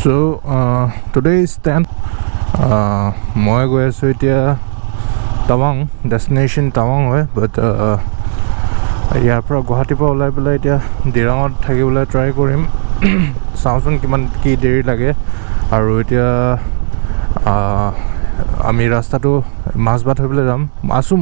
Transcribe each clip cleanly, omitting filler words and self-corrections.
So today is 10th. মই গৈ আছোঁ এতিয়া টাৱাং, ডেষ্টিনেশ্যন টাৱাং হয়, বাট ইয়াৰ পৰা গুৱাহাটীৰ পৰা ওলাই পেলাই এতিয়া দিৰাঙত থাকিবলৈ ট্ৰাই কৰিম। চাওঁচোন কিমান কি দেৰি লাগে। আৰু এতিয়া আমি ৰাস্তাটো মাজবাট হৈ পেলাই যাম।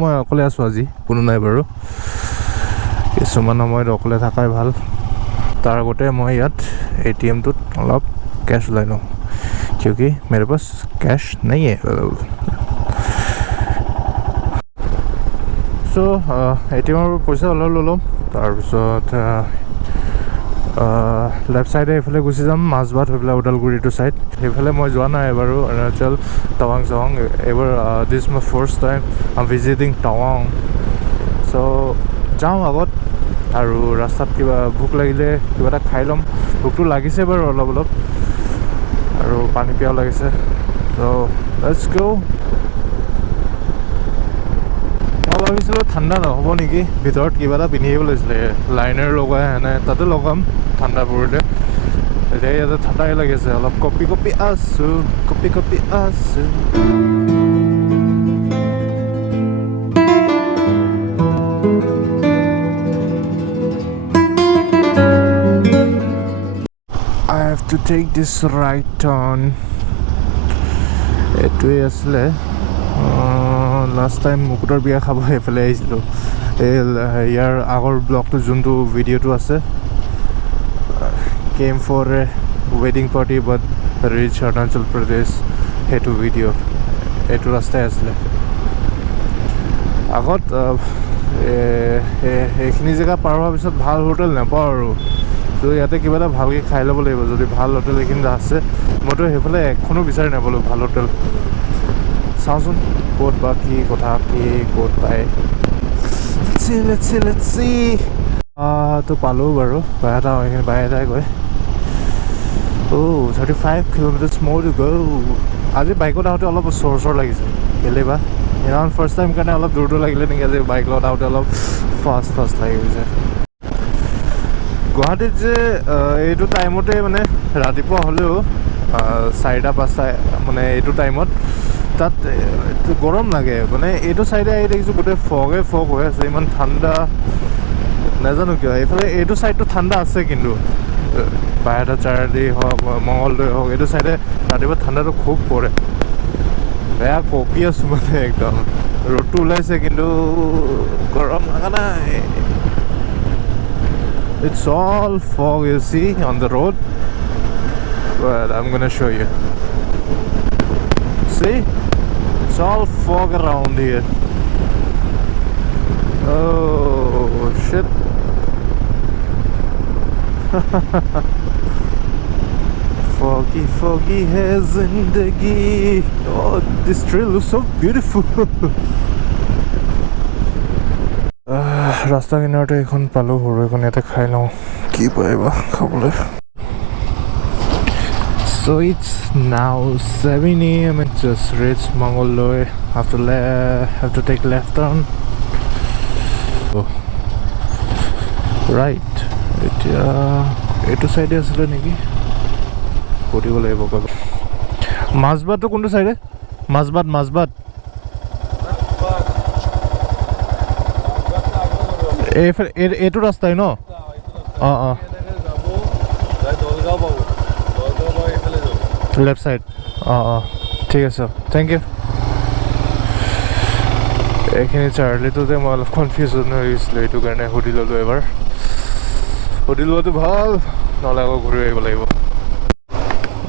মই অকলে আছোঁ, আজি কোনো নাই বাৰু। কিছুমান সময়ত অকলে থকাই ভাল। তাৰ আগতে মই ইয়াত ATM-টোত অলপ कैश ला लो क्योंकि मेरे पास कैश नहीं है। सो ATM-ৰ পইচা অলপ ল'ম, তাৰপিছত লেফ্ট চাইডে এইফালে গুচি যাম, মাজবাট হৈ পেলাই ওদালগুৰিটো চাইড। সেইফালে মই যোৱা নাই বাৰু, অৰুণাচল টাৱাং এইবাৰ this my first time I am visiting টাৱাং। চ' যাওঁ আগত, আৰু ৰাস্তাত কিবা ভোক লাগিলে কিবা এটা খাই ল'ম। ভোকটো লাগিছে বাৰু অলপ অলপ, আৰু পানী পিয়াও লাগিছে। চ' লেটছ গো। মই ভাবিছিলোঁ ঠাণ্ডা নহ'ব নেকি, ভিতৰত কিবা এটা পিন্ধি আহিব লাগিছিলে, লাইনাৰ লগাই এনে তাতে লগাম ঠাণ্ডা পৰিলে। এতিয়া ইয়াতে ঠাণ্ডাই লাগিছে, অলপ কপি আছোঁ। I have to take this right turn. এইটোৱে আছিলে লাষ্ট টাইম মুকুটৰ বিয়া খাব এইফালে আহিছিলোঁ। ইয়াৰ আগৰ ব্লগটো যোনটো ভিডিঅ'টো আছে, কেম ফৰ এ ৱেডিং পাৰ্টি বাট ৰিচ অৰুণাচল প্ৰদেশ, সেইটো ভিডিঅ' এইটো ৰাস্তাই আছিলে। আগত এইখিনি জেগা পাৰ হোৱাৰ পিছত ভাল হোটেল নাপাওঁ আৰু, তো ইয়াতে কিবা এটা ভালকৈ খাই ল'ব লাগিব যদি ভাল হোটেল এইখিনিত আছে। মইতো সেইফালে এখনো বিচাৰি নাপালোঁ ভাল হোটেল। চাওঁচোন ক'ত বা কি কথা, কি ক'ত পায়। Let's C. তো পালোঁ বাৰু, বাইহেঁতাই গৈ 35 kilometers more to go। আজি বাইকত আহোঁতে অলপ চৰ লাগিছে, কেলৈ বা ইমান ফাৰ্ষ্ট টাইম কাৰণে অলপ দূৰ লাগিলে নেকি। আজি বাইক লগত আহোঁতে অলপ ফাষ্ট লাগি গৈছে। গুৱাহাটীত যে এইটো টাইমতে মানে ৰাতিপুৱা হ'লেও 4-5 মানে এইটো টাইমত তাত গৰম লাগে। মানে এইটো চাইডে আহি দেখিছোঁ গোটেই ফগ হৈ আছে, ইমান ঠাণ্ডা নাজানো কিয়। এইফালে এইটো ছাইডটো ঠাণ্ডা আছে, কিন্তু বাইহাটা চাৰিআলি হওক, মঙলদৈ হওক, এইটো চাইডে ৰাতিপুৱা ঠাণ্ডাটো খুব পৰে। বেয়া কঁপি আছোঁ মানে একদম। ৰ'দটো ওলাইছে কিন্তু গৰম লগা নাই। It's all fog you see on the road, but I'm gonna show you. See? It's all fog around here. Oh shit. Foggy hai zindagi. Oh, this trail looks so beautiful. ৰাস্তা কিনাৰতে এখন পালোঁ, সৰু এখন, ইয়াতে খাই লওঁ কি পাইবা খাবলৈ। So it's now 7 AM and just reached Mongoldoy. Have to take left turn. Right. এতিয়া এইটো চাইডে আছিলে নেকি, সুধিব লাগিব ক'ব। মাজবাটটো কোনটো চাইডে? মাজবাট এইটো ৰাস্তাই ন? অঁ লেফ্ট চাইড। অঁ ঠিক আছে, থেংক ইউ। এইখিনি চাৰ্লিটোতে মই অলপ কনফিউজন হৈ গৈছিলোঁ, এইটো কাৰণে সুধি ল'লোঁ এবাৰ। সুধি লোৱাটো ভাল, নহ'লে আকৌ ঘূৰি আহিব লাগিব।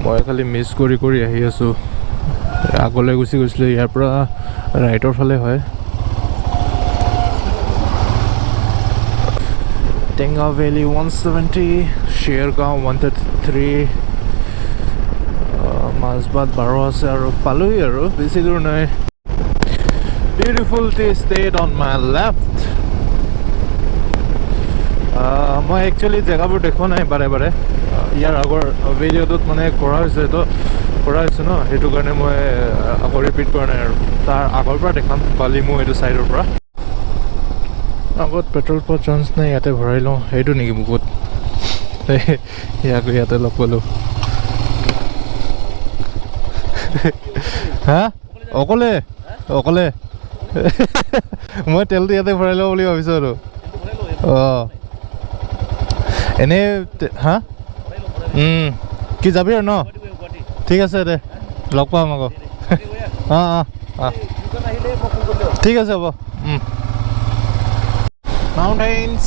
মই খালি মিছ কৰি আহি আছোঁ। আগলৈ গুচি গৈছিলোঁ, ইয়াৰ পৰা ৰাইটৰ ফালে হয়। টেঙা ভেলী 170, শ্বেৰগাঁও 133, মাজবাট 12 আছে, আৰু পালোহি আৰু বেছি দূৰ নাই। Beautiful tea state on my left. মই একচুৱেলি জেগাবোৰ দেখুৱা নাই বাৰে ইয়াৰ আগৰ ভিডিঅ'টোত মানে কৰা হৈছে ন, সেইটো কাৰণে মই আকৌ ৰিপিট কৰা নাই আৰু। তাৰ আগৰ পৰা দেখাম বালিমু এইটো চাইডৰ পৰা। আগত পেট্ৰল পোৱা চান্স নাই, ইয়াতে ভৰাই লওঁ। সেইটো নেকি বুকুত? ইয়াতে লগ পালোঁ। হা অকলে অকলে মই তেলটো ইয়াতে ভৰাই লওঁ বুলি ভাবিছোঁ আৰু অঁ এনেই হা কি যাবি আৰু ন ঠিক আছে দে লগ পাম আকৌ অঁ অঁ অঁ ঠিক আছে হ'ব মাউণ্টেইনছ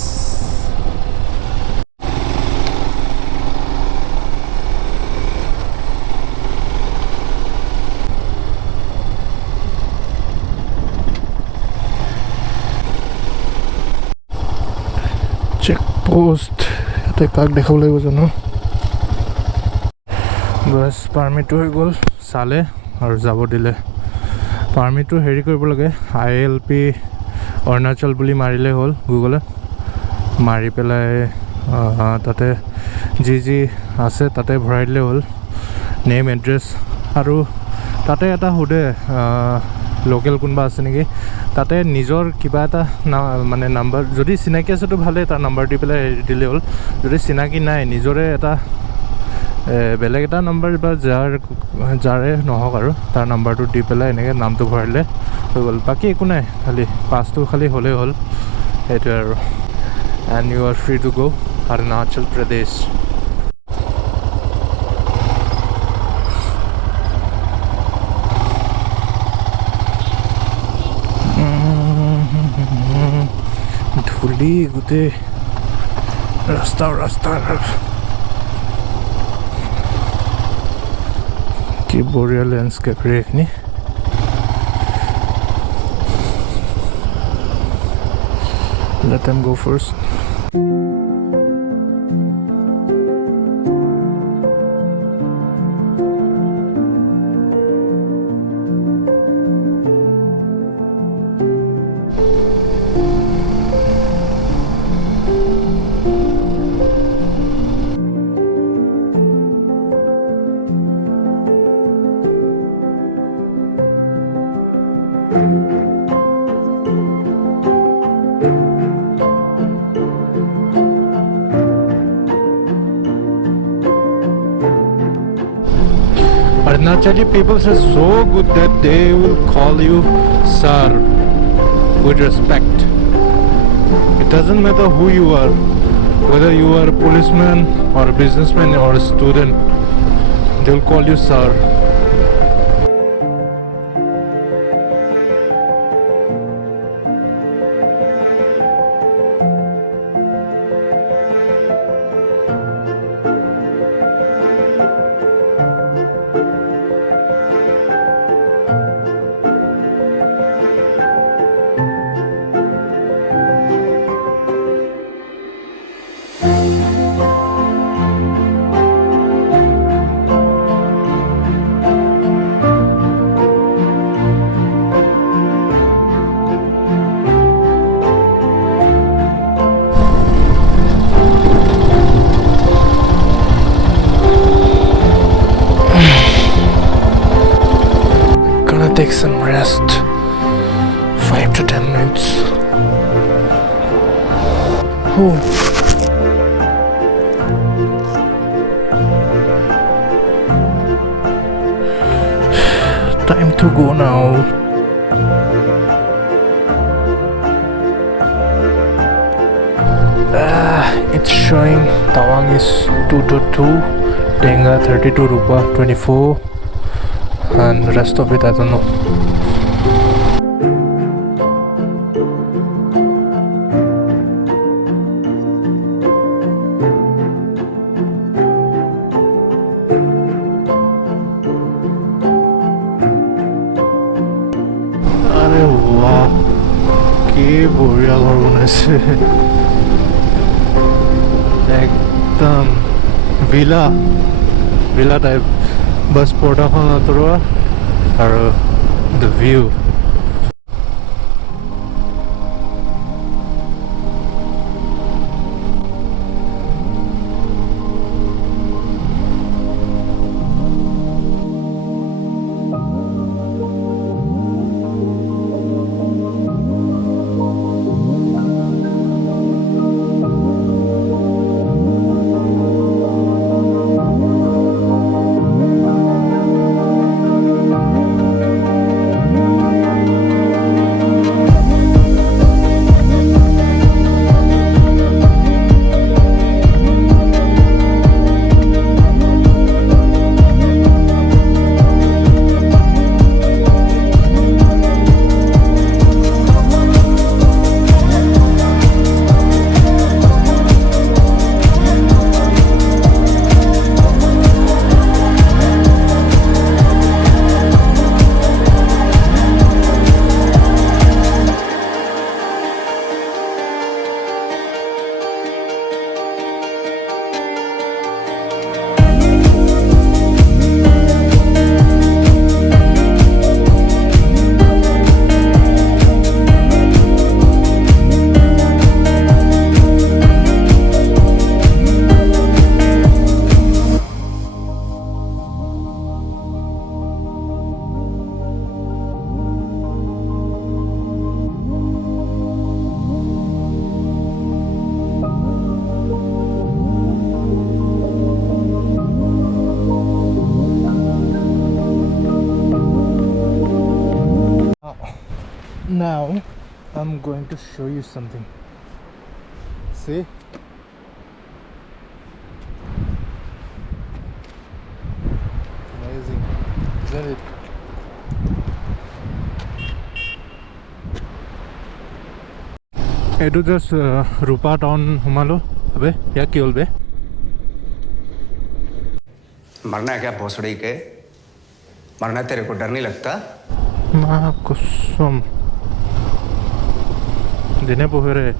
চেক পোষ্ট ইয়াতে কাক দেখাব লাগিব জানো বাছ পাৰ্মিটটো হৈ গ'ল চালে আৰু যাব দিলে পাৰ্মিটটো হেৰি কৰিব লাগে ILP অৰুণাচল বুলি মাৰিলে হ'ল গুগলত মাৰি পেলাই তাতে যি আছে তাতে ভৰাই দিলে হ'ল নেম এড্ৰেছ আৰু তাতে এটা সোধে লোকেল কোনোবা আছে নেকি তাতে নিজৰ কিবা এটা মানে নাম্বাৰ যদি চিনাকি আছেতো ভালেই তাৰ নাম্বাৰ দি পেলাই হেৰি দিলে হ'ল যদি চিনাকি নাই নিজৰে এটা বেলেগ এটা নাম্বাৰ বা যাৰে নহওক আৰু তাৰ নাম্বাৰটো দি পেলাই এনেকৈ নামটো ভৰাইলে হৈ গ'ল বাকী একো নাই খালি পাছটো খালি হ'লেই হ'ল সেইটোৱে আৰু and you are free to go' Arunachal প্ৰদেশ ধূলি গোটেই ৰাস্তাৰ কি বঢ়িয়া লেণ্ডস্কেপ ৰে এইখিনি let them go first Arunachali people are so good that they will call you sir with respect. It doesn't matter who you are, whether you are a policeman or a businessman or a student, they will call you sir. Take some rest 5 to 10 minutes time to go now it's showing Tawang is 222 Tenga 32 Rupa 24 and the rest of it I don't know. अरे वाह के बढ़िया घर बनाइছে एकदम villa type बस पर्दाखन आतरोৱা আৰু the view Now I'm going to show you something. See? Amazing, isn't it? It was just Rupa town humalo. Abe, ya ki holbe? मरना है क्या भोसड़ी के? मरना तेरे को डर नहीं लगता? Ma kusum. Dine pohere.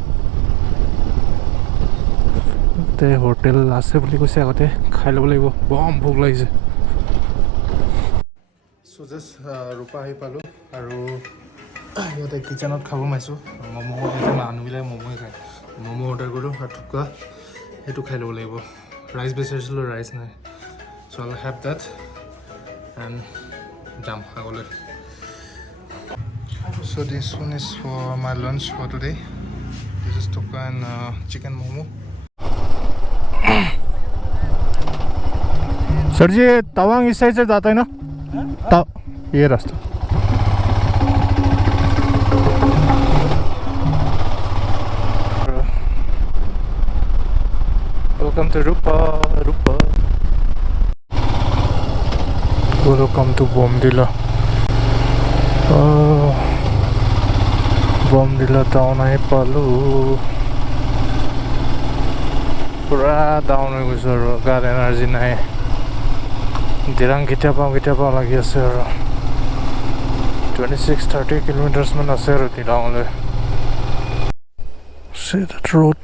Te hotel ase boli koise agote khai lobo lagibo. Bom bhog lagise. So just Rupa ahi palu aru yote kitchenot khabo maisu. Momo ete manu bilai momo khai. Momo order kolu aru thukka etu khai lobo lagibo. Rice besarchilo rice nai. So I'll have that and jam agole. So this one is for my lunch for today. This is tukka and chicken momo. Sir ji Tawang इस side से जाता है ना? ये रास्ता. Welcome to Rupa. Welcome to Bomdila. Bomdila town I palu. Pura down হৈ গৈছে আৰু গাত এনাৰ্জি নাই. দিৰাং কেতিয়াবা লাগি আছে আৰু 26-30 kilometers মান আছে আৰু দিৰাংলৈ. See that road?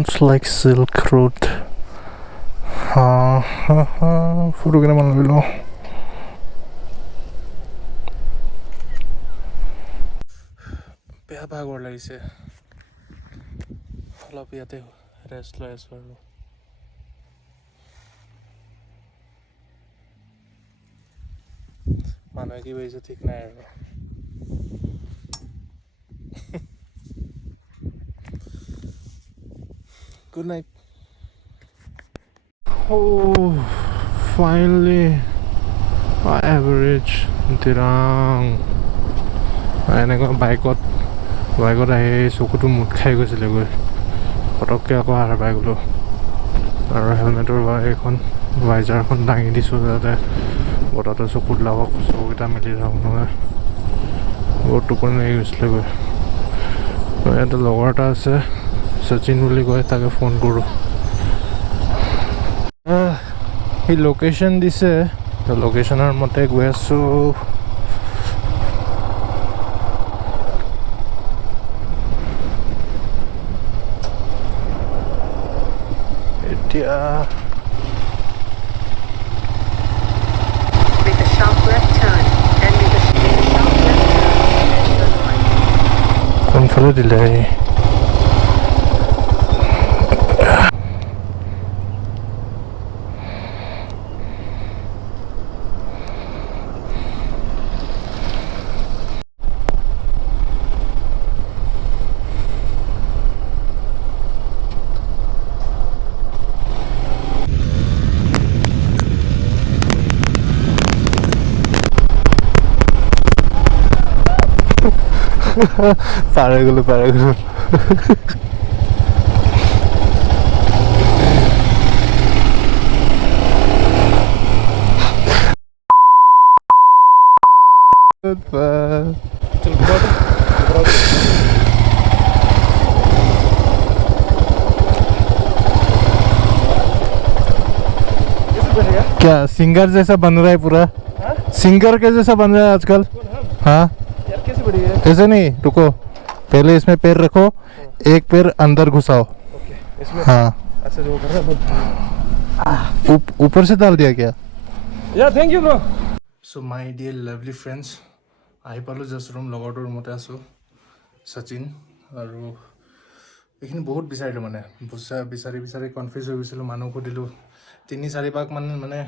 It's like Silk Road. Photo কেনে মান ললো. বেয়া ভাগৰ লাগিছে. অলপ ইয়াতে ৰেষ্ট লৈ আছো আৰু মানুহে কি ভাবিছে ঠিক নাই আৰু. Good night. Oh, finally I have reached Tirang. এনেকুৱা বাইকত আহি চকুটো মুঠ খাই গৈছিলে গৈ পটককৈ আকৌ আহাৰ পাই গ'লোঁ আৰু হেলমেটৰ এইখন ভাইজাৰখন দাঙি দিছোঁ যাতে বতাহটো চকুত লাগক চকুকেইটা মেলি থাকক নহয় বহুত টোপনি লাগি গৈছিলে গৈ. ইয়াতে লগৰ এটা আছে শচীন বুলি কয় তাকে ফোন কৰোঁ. সি লোকেশ্যন দিছে লোকেশ্যনৰ মতে গৈ আছোঁ. এতিয়া কোনফালে দিলে পাৰ হৈ গ'লো क्या सिंगर जैसा बन रहा है पूरा? सिंगर के जैसा बन रहा है आजकल. हाँ कैसे बढ़िया? ऐसे नहीं, रुको पहले इसमें पैर रखो, एक पैर अंदर घुसाओ. इसमें हाँ ऐसे जो कर रहा है ऊपर से डाल दिया क्या? या thank you bro. So my dear lovely friends আহি পালোঁ জাষ্ট ৰুম লগৰটোৰ ৰুমতে আছোঁ শচীন আৰু এইখিনি বহুত বিচাৰিলোঁ মানে বিচাৰি কনফিউজ হৈ গৈছিলোঁ. মানুহ সুধিলোঁ 3-4 পাক মানে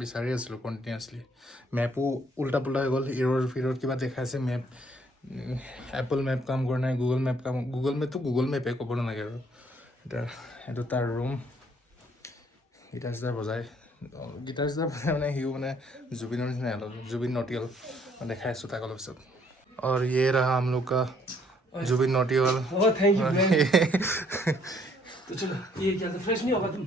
বিচাৰি আছিলোঁ কণ্টিনিউৱাছলি. মেপো উল্টা পুল্টা হৈ গ'ল. ইৰৰ কিবা দেখাইছে মেপ এপল মেপ কাম কৰা নাই, গুগল মেপে ক'ব নালাগে আৰু. এতিয়া এইটো তাৰ ৰুম. গীটাৰ চিটাৰ বজাই মানে সিও মানে জুবিনৰ নিচিনাই অলপ জুবিন নটিয়াল দেখাই আছোঁ তাক অলপ পিছত. और ये रहा हम लोग का जो भी नोटी वाला। Oh thank you man. तो चलो ये क्या फ्रेश नहीं होगा तुम?